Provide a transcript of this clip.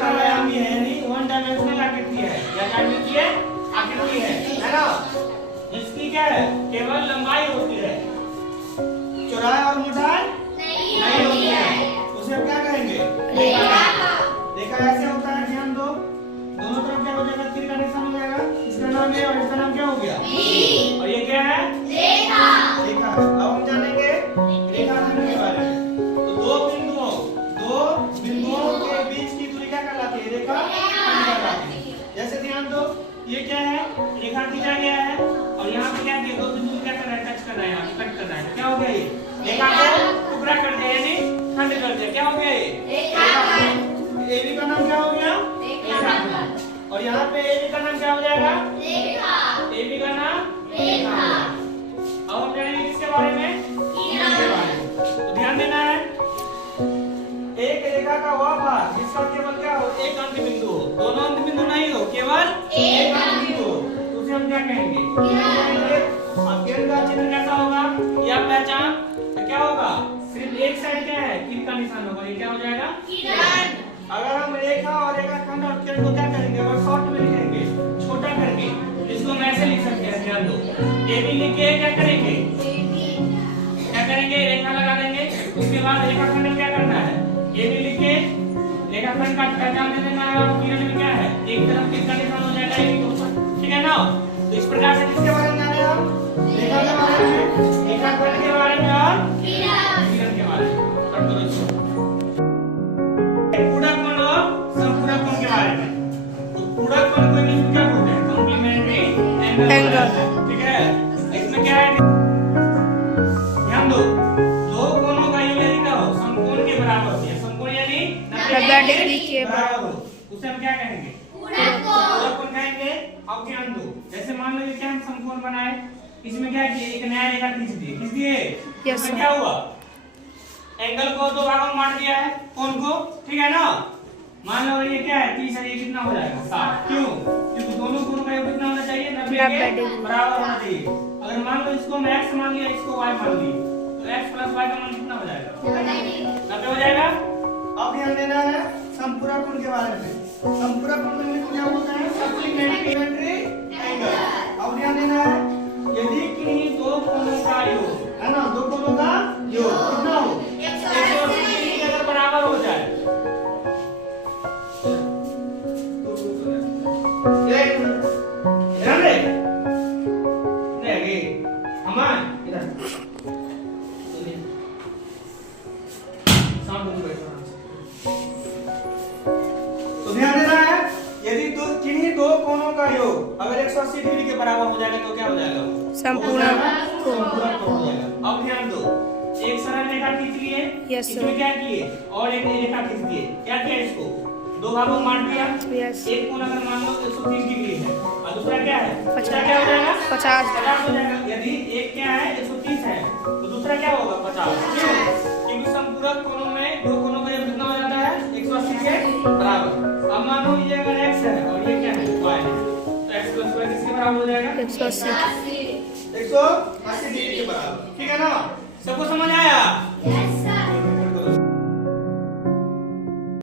एकायामी है, यानी one dimensional आकृति है या ज्यामितीय आकृति है ना। इसकी क्या है, केवल लंबाई होती है, चौड़ाई और मोटाई नहीं होती है। उसे हम क्या कहेंगे, रेखा ऐसे होता है, ध्यान दो, दोनों तरफ क्या हो जाएगा, तीर का निशान हो जाएगा, इसका नाम ए और इसका नाम क्या हो गया, और ये क्या है, रेखा। अब हम जानेंगे रेखाखंड के बारे में। तो दो बिंदुओं के बीच की दूरी क्या कहलाती है, रेखाखंड कहलाती है। जैसे ध्यान दो, ये क्या है, रेखा खींचा गया है और यहाँ पे क्या किया, दो बिंदु क्या कर रहा है, टच कर रहा है, यहाँ पे कट कर रहा है, क्या हो गया, ये रेखा को टुकड़ा कर दिया, यानी खंड कर दिया, क्या हो गया, ये रेखाखंड। एबी का नाम क्या हो गया, रेखाखंड। और यहाँ पे एबी का नाम क्या हो जाएगा, रेखा। एबी का नाम रेखा। अब हम जानेंगे किसके बारे में, किरण के बारे में। तो ध्यान देना है, एक रेखा का वह भाग जिसका केवल क्या हो, एक अंत बिंदु हो, दोनों अंत बिंदु नहीं हो, केवल एक अंत बिंदु हो, तो उसे हम क्या कहेंगे, किरण। अब किरण का चिन्ह कैसा होगा, या पहचान, तो क्या होगा, सिर्फ एक साइड क्या है, तीर का निशान होगा, ये क्या हो जाएगा, किरण। अगर हम रेखा और रेखाखंड और किरण को क्या करेंगे, अगर शॉर्ट में लिखेंगे, छोटा करके, इसको हम ऐसे लिख सकते हैं, ध्यान दो, ए भी लिख के क्या करेंगे, क्या करेंगे, रेखा लगा देंगे। उसके बाद रेखाखंड में क्या करना है, ये भी लिख के रेखाखंड का पहचान दे देना है, और किरण में क्या है, एक तरफ तीर का निशान हो जाएगा, एक ऊपर, ठीक है ना। तो इस प्रकार से किसके बारे में जाने हम, रेखा के बारे में, रेखाखंड के बारे में और किरण के बारे में। अब करो इसको, पूरक कोण और संपूरक कोण के बारे में। तो पूरक कोण को इंग्लिश में क्या बोलते हैं, कॉम्प्लीमेंट्री एंगल, ठीक है। इसमें क्या है, ध्यान दो, दो कोणों का योग यदि क्या हो, समकोण के बराबर हो, समकोण यानी 90 डिग्री के बराबर हो, उसे हम क्या कहेंगे, पूरक कोण कहेंगे। अब ध्यान दो, जैसे मान लो ये क्या हम समकोण बनाए, इसमें क्या किए, एक नया रेखा खींच दिए, इसमें क्या हुआ, एंगल को दो भागों में बांट दिया है, कोण को, ठीक है ना। मान लो ये क्या है, 30 है, ये कितना हो जाएगा, 60। क्यों, क्योंकि दोनों कोणों का योग कितना होना चाहिए, 90 के बराबर होना चाहिए। अगर मान लो इसको हम x मान लिया, इसको y मान लिया, तो x प्लस y का मान कितना हो जाएगा, 90 हो जाएगा। अब ध्यान देना है संपूरक कोण के बारे में। संपूरक कोण में क्या होता है, सप्लीमेंट्री एंगल। अब ध्यान देना है, यदि किन्हीं दो कोणों का योग है ना, दो कोणों का योग कितना हो, 180 डिग्री के अगर बराबर हो जाए, तो ध्यान देना है, यदि किन्हीं दो कोणों का योग अगर 180 डिग्री के बराबर हो जाएगा तो क्या हो जाएगा, संपूरक कोण हो जाएगा। अब ध्यान दो, एक सरल रेखा खींच लिए, इसमें क्या किए, और एक रेखा खींच दिए, क्या किया, इसको दो भागों में बांट दिया। एक कोण अगर मान लो 130 डिग्री है और दूसरा क्या है, 50, क्या हो जाएगा, 50 हो जाएगा। यदि एक क्या है 130 है तो दूसरा क्या होगा, 50। क्यों, क्योंकि संपूरक कोणों में दो कोणों का योग कितना हो जाता है, 180 के बराबर। अब मानो ये अगर x है और ये क्या है, y है, तो x प्लस y किसके बराबर हो जाएगा, 180 डिग्री के बराबर, ठीक है ना। सबको समझ आया।